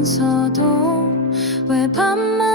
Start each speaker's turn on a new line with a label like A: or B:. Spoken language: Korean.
A: 알면서도 왜 밤만